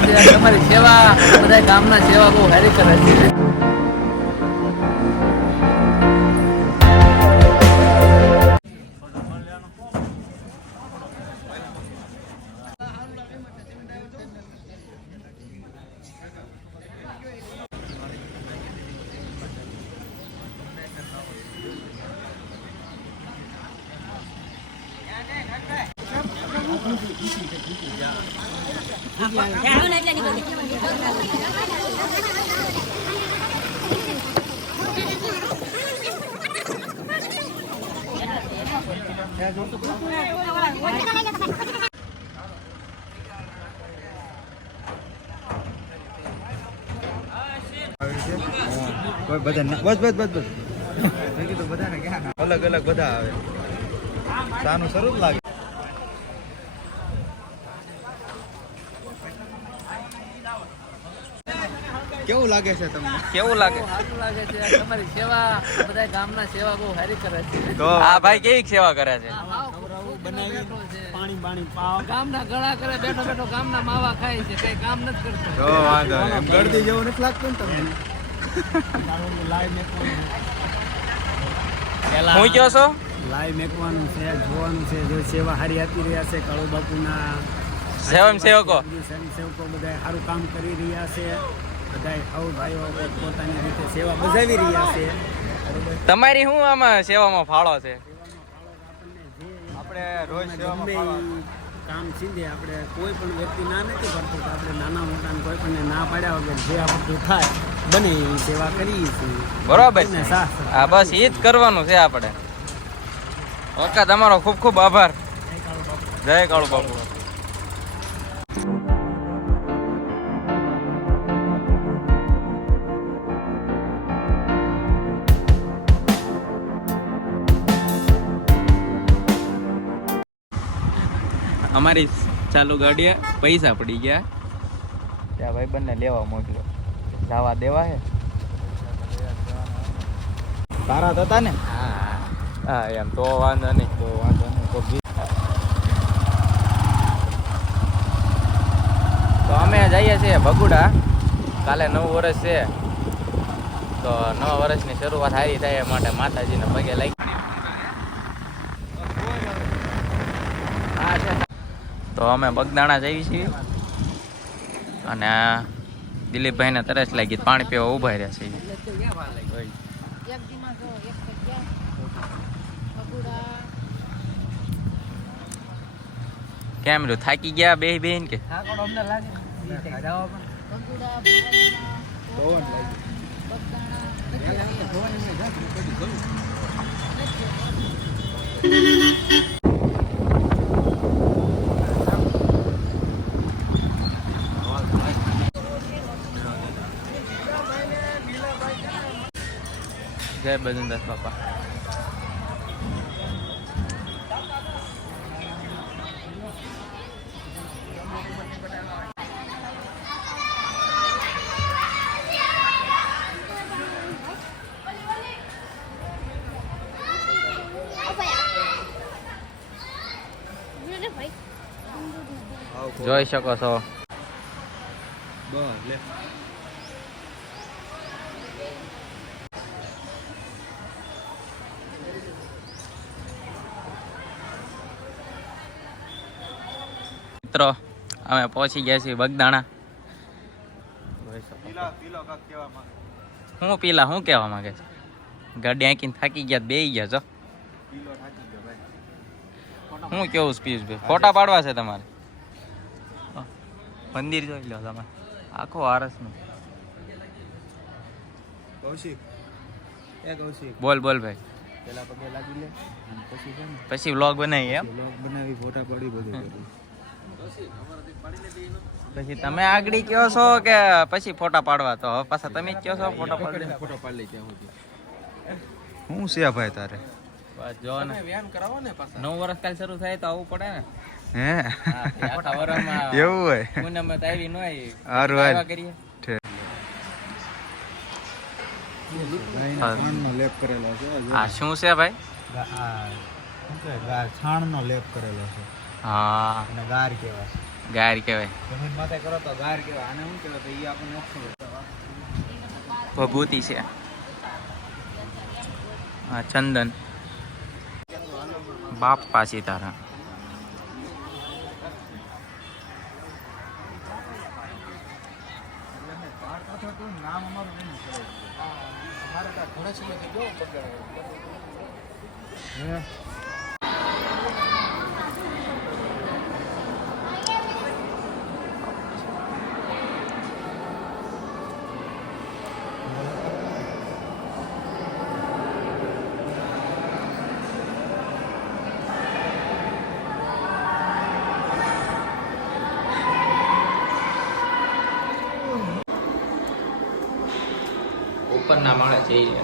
છે તમારી સેવા બધા ગામના સેવા બહુ સારી કરે છે. બસ બસ બસ બસ. મેં કીધું બધાને ક્યાં? અલગ અલગ બધા આવે. સાનું શરૂ જ લાગે. કેવું લાગે છે તમને? કેવું લાગે? સારું લાગે છે તમારી સેવા બધા ગામના સેવા બહુ સારી કરે છે. તો આ ભાઈ કેવી સેવા કરે છે? પાણી પાણી ગામના ગળા કરે બેઠો બેઠો ગામના માવા ખાય છે. કઈ કામ નથી કરતો. તો વાંધો. એમ ગળદી જેવું નથી લાગતું ને તમને? હું કયો છો? લાઈવ મેકવાનું છે જોવાનું છે. જો સેવા હારી આપી રહ્યા છે કાળુ બાપુના. સ્વયં સેવકો? સેવકો બધા સારું કામ કરી રહ્યા છે. બધા સૌ ભાઈઓ પોતાની રીતે સેવા બજાવી રહ્યા છે. તમારી શું આમાં સેવામાં ફાળો છે? આપણે રોજ કામ સીધે આપણે કોઈ પણ વ્યક્તિ ના નથી કરતું આપણે નાના મોટા કોઈ પણ ના પાડ્યા વગર જે આપણું થાય બને એવી સેવા કરીએ છીએ. બરાબર ને હા બસ એ જ કરવાનું છે આપણે. ઓકે તમારો ખૂબ ખૂબ આભાર. જય કાળુ બાપુ અમારી ચાલુ ગાડીએ પૈસા પડી ગયા. ત્યાં ભાઈ બંને લેવા મોકલ્યો. જવા દેવા હે? તારા હતા ને? હા હા એમ તો વાંધો નહીં. તો વાંધો નહીં તો અમે જઈએ છીએ ભગુડા. કાલે નવું વર્ષ છે. તો નવા વર્ષની શરૂઆત સારી થાય એ માટે માતાજીને પગે લાગી હા છે તો અમે બગદાણા જઈએ છીએ. અને દિલીપભાઈને તરસ લાગી પાણી પીવા ઊભા રહ્યા બગુડા કેમ રહ્યું થાકી ગયા બે બેન કે? Thank અમને લાગે જવા પણ બગુડા ભુવનના પવન લાગી બગદાણા જય બજનદાસ બાપા જોઈ શકો છો બસ લે મિત્રો અમે પહોંચી ગયા છીએ બગદાણા. પીલો હું પીલા શું કહેવા માંગે છે? ગાડી આંકીને થાકી ગયા બે ગયા છો હું કેવું પિયુષભાઈ ફોટા પાડવા છે તમારે? મંદિર જોઈ લો તમે. આખો આરસનું. બોલ બોલ ભાઈ. પેલા પગે લાગી લે. પછી પછી વ્લોગ બનાવી એમ? વ્લોગ બનાવી ફોટા પડી બધું. પછી તમે આગળ કયો છો કે પછી ફોટા પાડવા? તો પાછા તમે જ કયો છો ફોટા પાડી ફોટો પાડી લઈ ત્યાં શું છે ભાઈ તારે? જો ને. નવ વર્ષ કાલ શરૂ થાય તો આવવું પડે ને. હે? હા, તે આખા વરસમાં એવું હોય? પૂનમે તો આવી ન આવી હારું હાલ. કરીએ. હા. છાણનો લેપ કરેલો છે. આ શું છે ભાઈ? છાણનો લેપ કરેલો છે. હા. અને ગાર કહેવાય. ગાર કહેવાય. જમીન માથે કરો તો ગાર કહેવાય. આને શું કહેવાય? તો એ આપણને ઓછું ભભૂતિ છે. હા ચંદન. બાપ સીતારામ તારા. નામ અમારું અમારે ઉપરના માળે જઈએ